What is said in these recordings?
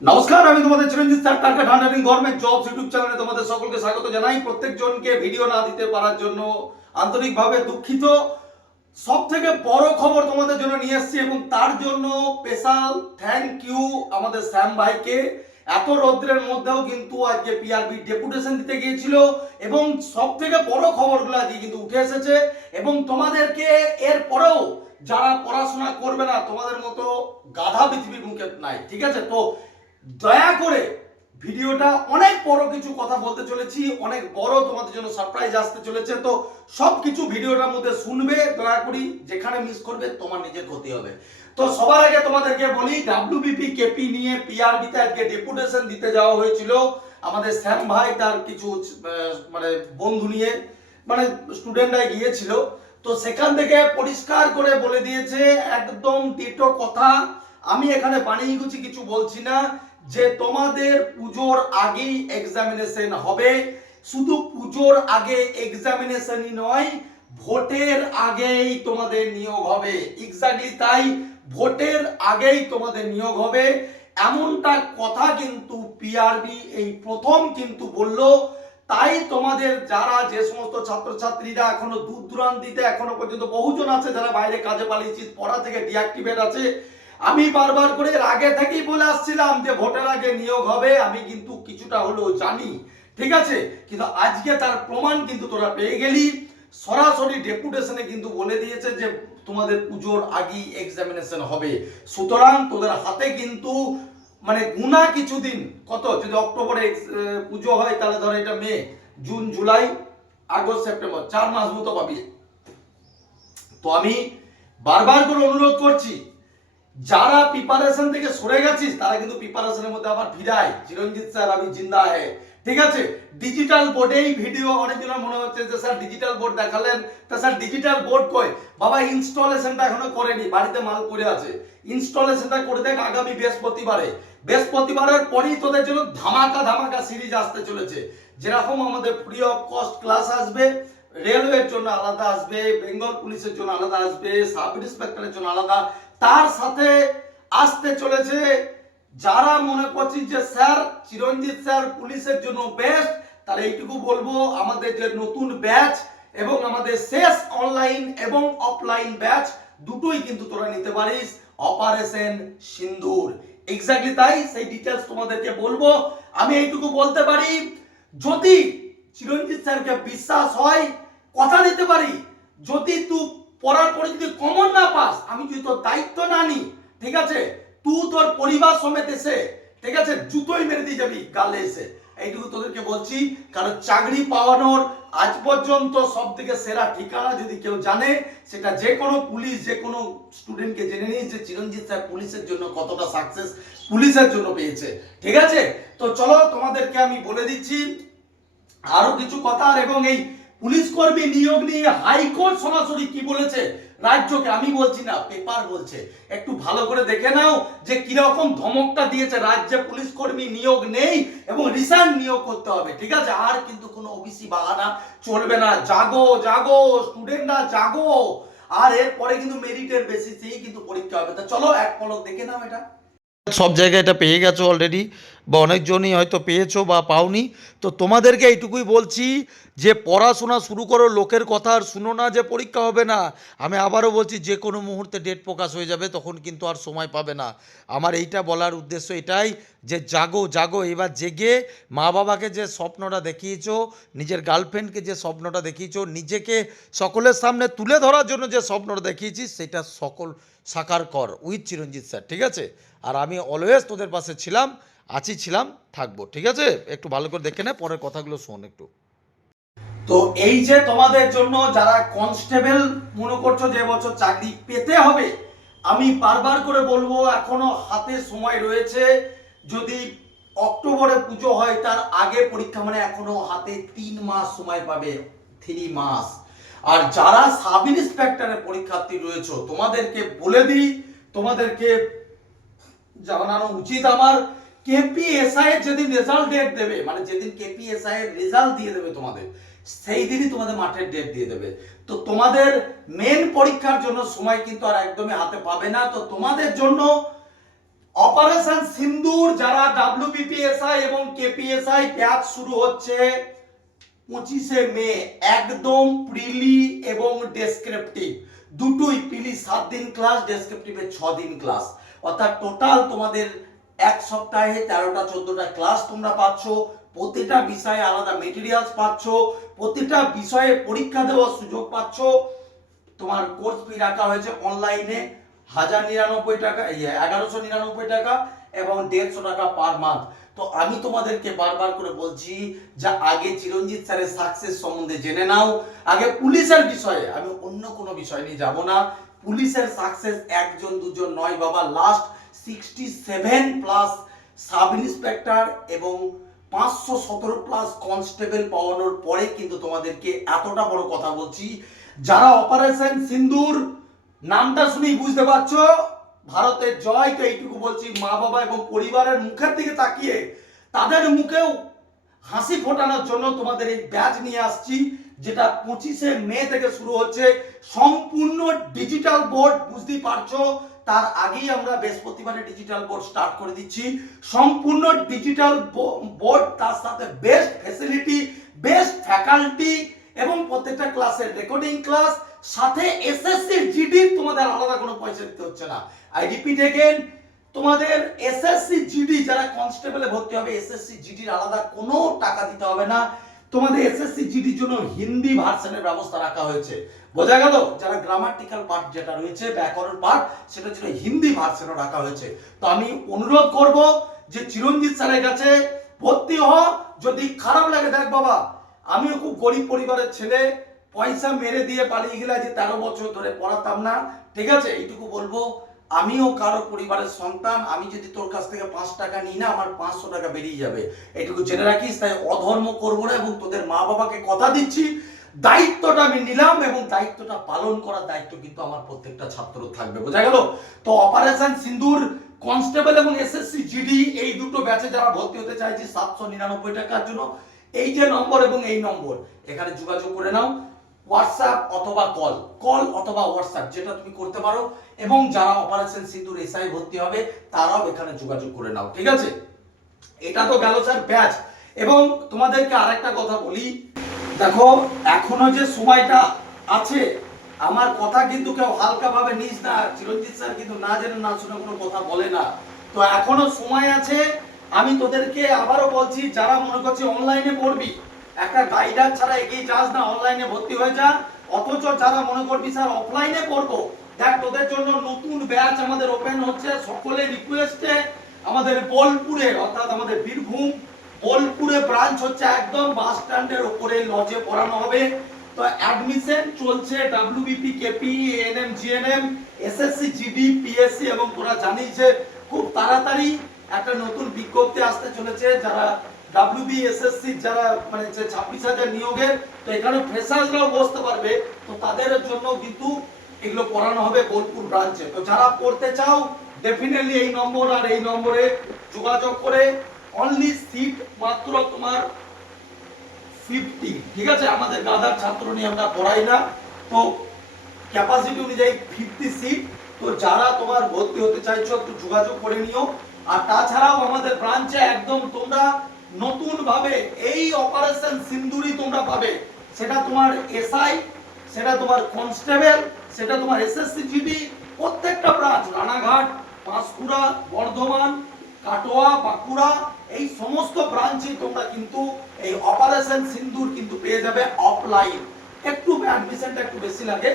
নমস্কার, আমি তোমাদের চিরঞ্জিত স্যার টার্গেট হান্ডারিং গভর্নমেন্ট জবস ইউটিউব চ্যানেলে তোমাদের সকলকে স্বাগত জানাই। প্রত্যেকজনকে ভিডিও না দিতে পারার জন্য আন্তরিকভাবে দুঃখিত। সব থেকে বড় খবর তোমাদের জন্য নিয়ে এসেছি এবং তার জন্য স্পেশাল থ্যাংক ইউ আমাদের শ্যাম ভাইকে। এত রৌদ্রের মধ্যেও কিন্তু আজকে পিআরবি ডেপুটেশন দিতে গিয়েছিল এবং সব থেকে বড় খবরগুলো আজকে কিন্তু উঠে এসেছে এবং তোমাদেরকে এর পরেও যারা পড়াশোনা করবে না, তোমাদের মতো গাধা পৃথিবীর মুখে নাই, ঠিক আছে? তো দয়া করে ভিডিওটা অনেক বড় কিছু কথা বলতে চলেছি, অনেক বড় তোমাদের জন্য সারপ্রাইজ আসতে চলেছে, তো সব কিছু ভিডিওটার মধ্যে শুনবে, দয়া করি, যেখানে মিস করবে, তোমার নিজের ক্ষতি হবে। তো সবার আগে তোমাদেরকে বলি ডাব্লিউবিপি কেপি নিয়ে পিআরবিতে আজকে ডেপুটেশন দিতে যাওয়া হয়েছিল। আমাদের শ্যাম ভাই তার কিছু মানে বন্ধু নিয়ে মানে স্টুডেন্টরা গিয়েছিল। তো সেখান থেকে পরিষ্কার করে বলে দিয়েছে, একদম টিটো কথা। আমি এখানে বানিয়ে গুছি কিছু বলছি না। যে তোমাদের পুজোর আগেই এক্সামিনেশন হবে। শুধু পুজোর আগে এক্সামিনেশনই নয়, ভোটের আগেই তোমাদের নিয়োগ হবে। এক্স্যাক্টলি তাই ভোটের আগেই তোমাদের নিয়োগ হবে। এমনটা কথা কিন্তু পিআরবি এই প্রথম কিন্তু বলল। তাই তোমাদের যারা যে সমস্ত ছাত্রছাত্রীরা এখনও দূর দূরান্তিতে এখনও পর্যন্ত বহুজন আছে, যারা বাইরে কাজে পালিয়েছি পড়া থেকে ডিঅ্যাক্টিভেট আছে আমি বারবার করে আগে থেকেই বলে আসছিলাম যে ভোটের আগে নিয়োগ হবে, আমি কিন্তু কিছুটা হলেও জানি, ঠিক আছে? কিন্তু আজকে তার প্রমাণ কিন্তু তোরা পেয়ে গেলি। সরাসরি ডেপুটেশনে কিন্তু বলে দিয়েছে যে তোমাদের পুজোর আগেই এক্সামিনেশন হবে। সুতরাং তোদের হাতে কিন্তু মানে গুনা কিছুদিন, কত? যদি অক্টোবরে পুজো হয়, তাহলে ধরো এটা May, June, July, August, September, চার মাস মতো পাবি। তো আমি বারবার করে অনুরোধ করছি যারা প্রিপারেশন থেকে সরে গেছিস, তারা কিন্তু প্রিপারেশনের মধ্যে আবার ফিরায়। চিরঞ্জিত স্যার, আমি জিন্দা হে ঠিক আছে? ডিজিটাল বোর্ডেই ভিডিও অনেকজনের মনে হচ্ছে যে, স্যার ডিজিটাল বোর্ড দেখালেন। তা স্যার ডিজিটাল বোর্ড কই? বাবা ইনস্টলেশনটা এখনও করেনি, বাড়িতে মাল পড়ে আছে। ইনস্টলেশনটা করে দেখ আগামী বৃহস্পতিবারে। বৃহস্পতিবারের পরেই তোদের জন্য ধামাকা ধামাকা সিরিজ আসতে চলেছে। যেরকম আমাদের ফ্রি অফ কস্ট ক্লাস আসবে রেলওয়ের জন্য আলাদা আসবে বেঙ্গল পুলিশের জন্য আলাদা আসবে সাব ইন্সপেক্টরের জন্য আলাদা। তার সাথে আসতে চলেছে যারা মনে করছিস যে স্যার চিরঞ্জিত স্যার পুলিশের জন্য বেস্ট তাহলে এইটুকু বলব, আমাদের যে নতুন ব্যাচ এবং আমাদের শেষ অনলাইন এবং অফলাইন ব্যাচ দুটোই কিন্তু তোরা নিতে পারিস। অপারেশন সিন্দুর। এক্স্যাক্টলি তাই সেই ডিটেলস তোমাদেরকে বলব। আমি এইটুকু বলতে পারি, যদি চিরঞ্জিত স্যারকে বিশ্বাস হয়, কথা দিতে পারি। যদি তুই পড়ার পরে যদি কমন না পাস আমি যদি তোর দায়িত্ব না নিই, ঠিক আছে? তুই তোর পরিবার সমেত এসে, ঠিক আছে? জুতোই মেরে দিয়ে যাবি গালে এসে। এইটুকু তোদেরকে বলছি, কারণ চাকরি পাওয়ানোর আজ পর্যন্ত সব থেকে সেরা ঠিকানা যদি কেউ জানে, সেটা যে কোনো পুলিশ, যে কোনো স্টুডেন্টকে জেনে নিস যে চিরঞ্জিত স্যার পুলিশের জন্য কতটা সাকসেস পুলিশের জন্য পেয়েছে, ঠিক আছে? তো চলো তোমাদেরকে আমি বলে দিচ্ছি, আরও কিছু কথা, আর এবং এই পুলিশ কর্মী নিয়োগ নিয়ে হাইকোর্ট সরাসরি কি বলেছে? রাজ্যকে আমি বলছি না, পেপার বলছে। একটু ভালো করে দেখে নাও যে কীরকম ধমকটা দিয়েছে রাজ্যে পুলিশ কর্মী নিয়োগ নেই এবং রিসাইন নিয়োগ করতে হবে, ঠিক আছে? আর কিন্তু কোনো ওবিসি বাহানা চলবে না। জাগো জাগো স্টুডেন্টরা জাগো। আর এরপরে কিন্তু মেরিটের বেসিসেই কিন্তু পরীক্ষা হবে। তা চলো এক পলক দেখে নাও এটা। সব জায়গায় এটা পেয়ে গেছো অলরেডি বা অনেকজনই হয়তো পেয়েছ বা পাওনি। তো তোমাদেরকে এইটুকুই বলছি যে পড়াশোনা শুরু করো, লোকের কথা আর শুনো না যে পরীক্ষা হবে না। আমি আবারও বলছি, যে কোনো মুহূর্তে ডেট প্রকাশ হয়ে যাবে, তখন কিন্তু আর সময় পাবে না। আমার এইটা বলার উদ্দেশ্য এটাই যে জাগো জাগো, এবার জেগে মা বাবাকে যে স্বপ্নটা দেখিয়েছো, নিজের গার্লফ্রেন্ডকে যে স্বপ্নটা দেখিয়েছো, নিজেকে সকলের সামনে তুলে ধরার জন্য যে স্বপ্নটা দেখিয়েছিস সেটা সকল সাকার কর উইথ চিরঞ্জিত স্যার, ঠিক আছে? আর আমি অলওয়েজ তোদের পাশে ছিলাম। আছি ছিলাম, থাকব, ঠিক আছে? একটু ভালো করে দেখে নে, পরের কথাগুলো শোন একটু। তো এই যে তোমাদের জন্য যারা কনস্টেবল মনে করছ যে বছর চাকরি পেতে হবে, আমি বারবার করে বলব, এখনও হাতে সময় রয়েছে। যদি অক্টোবরে পুজো হয়, তার আগে পরীক্ষা মানে এখনও হাতে তিন মাস সময় পাবে থ্রি মাস। আর যারা সাব ইন্সপেক্টরের পরীক্ষার্থী রয়েছে, তোমাদেরকে বলে দিই, তোমাদেরকে জানানো উচিত আমার। কেপিএসআই এর যেদিন রেজাল্ট ডেট দেবে মানে যেদিন কেপিএসআই এর রেজাল্ট দিয়ে দেবে তোমাদের, সেই দিনই তোমাদের মাঠের ডেট দিয়ে দেবে। তো তোমাদের মেন পরীক্ষার জন্য সময় কিন্তু আর একদমই হাতে পাবে না। তো তোমাদের জন্য অপারেশন সিন্দুর যারা ডাব্লিউবিপিএসআই এবং কেপিএসআই ব্যাচ শুরু হচ্ছে পঁচিশে মে, একদম প্রিলি এবং ডেসক্রিপটিভ দুটোই প্রিলি সাত দিন ক্লাস ডেসক্রিপটিভে ছ দিন ক্লাস অর্থাৎ টোটাল তোমাদের এক সপ্তাহে তেরোটা, চোদ্দটা ক্লাস তোমরা পাচ্ছ। প্রতিটা বিষয়ে আলাদা মেটেরিয়ালস পাচ্ছ। প্রতিটা বিষয়ে পরীক্ষা দেওয়ার সুযোগ পাচ্ছ। তোমার কোর্স ফি রাখা হয়েছে অনলাইনে হাজার নিরানব্বই টাকা এগারোশো নিরানব্বই টাকা এবং দেড়শো টাকা পার মান্থ তো আমি তোমাদেরকে বারবার করে বলছি যা আগে চিরঞ্জিত স্যারের সাকসেস সম্বন্ধে জেনে নাও। আগে পুলিশের বিষয়ে, আমি অন্য কোনো বিষয় নিয়ে যাব না। পুলিশের সাকসেস একজন, দুজন নয়, বাবা last sixty seven plus sub inspector এবং পাঁচশো সতেরো প্লাস কনস্টেবল পাওয়ানোর পরে কিন্তু তোমাদেরকে এতটা বড় কথা বলছি। যারা অপারেশন সিন্দুর নামটা শুনেই বুঝতে পারছ, ভারতের জয় তো এইটুকু বলছি, মা বাবা এবং পরিবারের মুখের দিকে তাকিয়ে তাদের মুখেও হাসি ফোটানোর জন্য তোমাদের এই ব্যাচ নিয়ে আসছি, যেটা পঁচিশে মে থেকে শুরু হচ্ছে। সম্পূর্ণ ডিজিটাল বোর্ড বুঝতেই পারছ। তার আগেই আমরা বৃহস্পতিবারে ডিজিটাল বোর্ড স্টার্ট করে দিচ্ছি। সম্পূর্ণ ডিজিটাল বোর্ড তার সাথে বেস্ট ফেসিলিটি বেস্ট ফ্যাকাল্টি এবং প্রত্যেকটা ক্লাসের রেকর্ডিং ক্লাস সাথে এসএসসি জিডি তোমাদের আলাদা কোনো পয়সা দিতে হচ্ছে না। আই রিপিট এগেন তোমাদের এসএসসি জিডি যারা কনস্টেবলে ভর্তি হবে এসএসসি জিডির আলাদা কোনো টাকা দিতে হবে না। তোমাদের এসএসসি জিডির জন্য হিন্দি ভার্সনের ব্যবস্থা রাখা হয়েছে। বোঝা গেল যারা গ্রামাটিক্যাল পার্ট যেটা রয়েছে ব্যাকরণ পার্ট সেটা জন্য হিন্দি ভার্সনও রাখা হয়েছে। তো আমি অনুরোধ করব যে চিরঞ্জিত স্যারের কাছে ভর্তি হ যদি খারাপ লাগে, দেখ বাবা, আমিও খুব গরিব পরিবারের ছেলে, পয়সা মেরে দিয়ে পালিয়ে গেলে যে তেরো বছর ধরে পড়াতাম না। ঠিক আছে, এইটুকু বলব, আমিও কারও পরিবারের সন্তান, আমি যদি তোর কাছ থেকে পাঁচ টাকা নিই না, আমার পাঁচশো টাকা বেরিয়ে যাবে। এইটুকু জেনে রাখিস, তাই অধর্ম করব না এবং তোদের মা বাবাকে কথা দিচ্ছি। দায়িত্বটা আমি নিলাম এবং দায়িত্বটা পালন করার দায়িত্ব কিন্তু আমার প্রত্যেকটা ছাত্র থাকবে। বোঝা গেল? তো অপারেশন সিন্দুর কনস্টেবল এবং এসএসসি জিডি এই দুটো ব্যাচে যারা ভর্তি হতে চাইছি, সাতশো নিরানব্বই টাকার জন্য। এই যে নম্বর এবং এই নম্বর, এখানে যোগাযোগ করে নাও। হোয়াটসঅ্যাপ অথবা কল কল অথবা হোয়াটসঅ্যাপ যেটা তুমি করতে পারো। এবং যারা অপারেশন সিন্দুর এসআই ভর্তি হবে, তারাও এখানে যোগাযোগ করে নাও, ঠিক আছে? এটা তো গেল স্যার ব্যাচ এবং তোমাদেরকে আরেকটা কথা বলি দেখো, এখনও যে সময়টা আছে, আমার কথা কিন্তু কেউ হালকা ভাবে নিস না, চিরঞ্জিত স্যার কিন্তু না জেনে না শুনে কোনো কথা বলে না। তো এখনও সময় আছে, আমি তোদেরকে আবারও বলছি, যারা মনে করছে অনলাইনে পড়বি, একটা গাইডার ছাড়া এগিয়ে যাস না অনলাইনে ভর্তি হয়ে যা। অথচ যারা মনে করবি স্যার অফলাইনে পড়ব, দেখ তোদের জন্য নতুন ব্যাচ আমাদের ওপেন হচ্ছে, সকলের রিকোয়েস্টে আমাদের বোলপুরে, অর্থাৎ আমাদের বীরভূম বোলপুরে ব্রাঞ্চ হচ্ছে একদম বাস স্ট্যান্ডের ওপরে লজে পড়ানো হবে। তো অ্যাডমিশন চলছে WBP KP ANM GNM SSC GD PSC এবং তোরা জানিস যে খুব তাড়াতাড়ি একটা নতুন বিজ্ঞপ্তি আসতে চলেছে যারা ডাব্লিউবি এসএসসি যারা মানে যে ছাব্বিশ হাজার নিয়োগের, তো এখানে ফ্রেশার্সরাও বসতে পারবে। তো তাদের জন্য কিন্তু এগুলো পড়ানো হবে বোলপুর ব্রাঞ্চে তো যারা পড়তে চাও ডেফিনেটলি এই নম্বর আর এই নম্বরে যোগাযোগ করে অনলি সিট মাত্র তোমার ফিফটি ঠিক আছে? আমাদের গাদার ছাত্র নিয়ে আমরা পড়াই না। তো ক্যাপাসিটি অনুযায়ী ফিফটি সিট তো যারা তোমার ভর্তি হতে চাইছো, একটু যোগাযোগ করে নিও। আর তাছাড়াও আমাদের ব্রাঞ্চে একদম তোমরা নতুন ভাবে এই অপারেশন সিন্দুরি তোমরা পাবে। সেটা তোমার এসআই সেটা তোমার কনস্টেবল সেটা তোমার এসএসসি জিডি প্রত্যেকটা ব্রাঞ্চ রানাঘাট পাঁশকুড়া বর্ধমান কাটোয়া, বাঁকুড়া, এই সমস্ত ব্রাঞ্চে তোমরা কিন্তু এই অপারেশন সিন্দুর কিন্তু পেয়ে যাবে অফলাইন একটু অ্যাডমিশনটা একটু বেশি লাগে,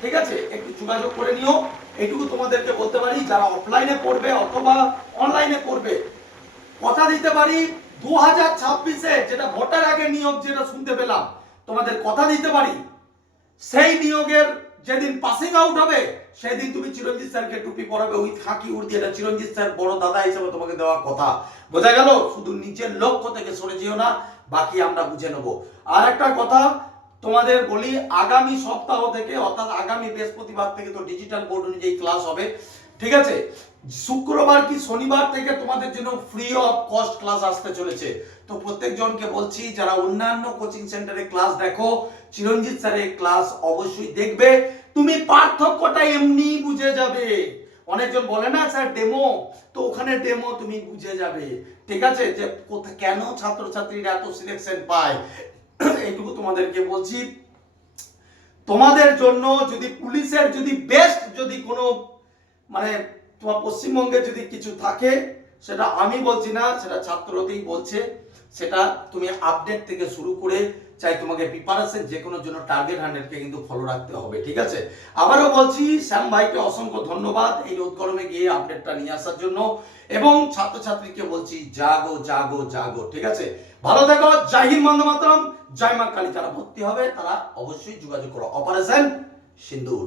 ঠিক আছে? একটু যোগাযোগ করে নিও। এটুকু তোমাদেরকে বলতে পারি, যারা অফলাইনে পড়বে অথবা অনলাইনে পড়বে, কথা দিতে পারি দু হাজার ছাব্বিশে যেটা ভোটার আগে নিয়োগ যেটা শুনতে পেলাম, তোমাদের কথা দিতে পারি, সেই নিয়োগের যেদিন পাসিং আউট হবে, সেদিন তুমি চিরঞ্জিত স্যারকে টুপি পরাবে, ওই খাঁকি উর্দি এটা চিরঞ্জিত স্যার, বড় দাদা হিসেবে তোমাকে দেওয়া কথা। বোঝা গেল? শুধু নিজের লক্ষ্য থেকে সরে যেও না, বাকি আমরা বুঝে নেব। আর একটা কথা, তোমাদের বলি, আগামী সপ্তাহ থেকে, অর্থাৎ আগামী বৃহস্পতিবার থেকে তো ডিজিটাল বোর্ড অনুযায়ী ক্লাস হবে। ঠিক আছে? শুক্রবার কি শনিবার থেকে তোমাদের জন্য ফ্রি অফ কস্ট ক্লাস আসতে চলেছে? তো প্রত্যেকজনকে বলছি, যারা অন্যান্য কোচিং সেন্টারে ক্লাস দেখো, চিরঞ্জিত স্যারের ক্লাস অবশ্যই দেখবে। তুমি পার্থক্যটা এমনি বুঝে যাবে। অনেকজন বলে না, স্যার ডেমো তো ওখানে ডেমো তুমি বুঝে যাবে। ঠিক আছে? যে কেন ছাত্রছাত্রীরা এত সিলেকশন পায়? এইটুকু তোমাদেরকে বলছি। তোমাদের জন্য যদি পুলিশের যদি বেস্ট যদি কোনো মানে তোমার পশ্চিমবঙ্গে যদি কিছু থাকে, সেটা আমি বলছি না, সেটা ছাত্রতেই বলছে, সেটা তুমি আপডেট থেকে শুরু করে চাই তোমাকে প্রিপারেশন যে কোনো জন্য টার্গেট হান্ড্রেডকে কিন্তু ফলো রাখতে হবে, ঠিক আছে? আবারও বলছি, শ্যাম ভাইকে অসংখ্য ধন্যবাদ এই রোদ গিয়ে আপডেটটা নিয়ে আসার জন্য, এবং ছাত্রছাত্রীকে বলছি, জাগো জাগো জাগো, ঠিক আছে? ভালো থেকো, জয় হিন্দ বন্দে জয় মা কালী যারা ভর্তি হবে, তারা অবশ্যই যোগাযোগ করো। অপারেশন সিন্দুর।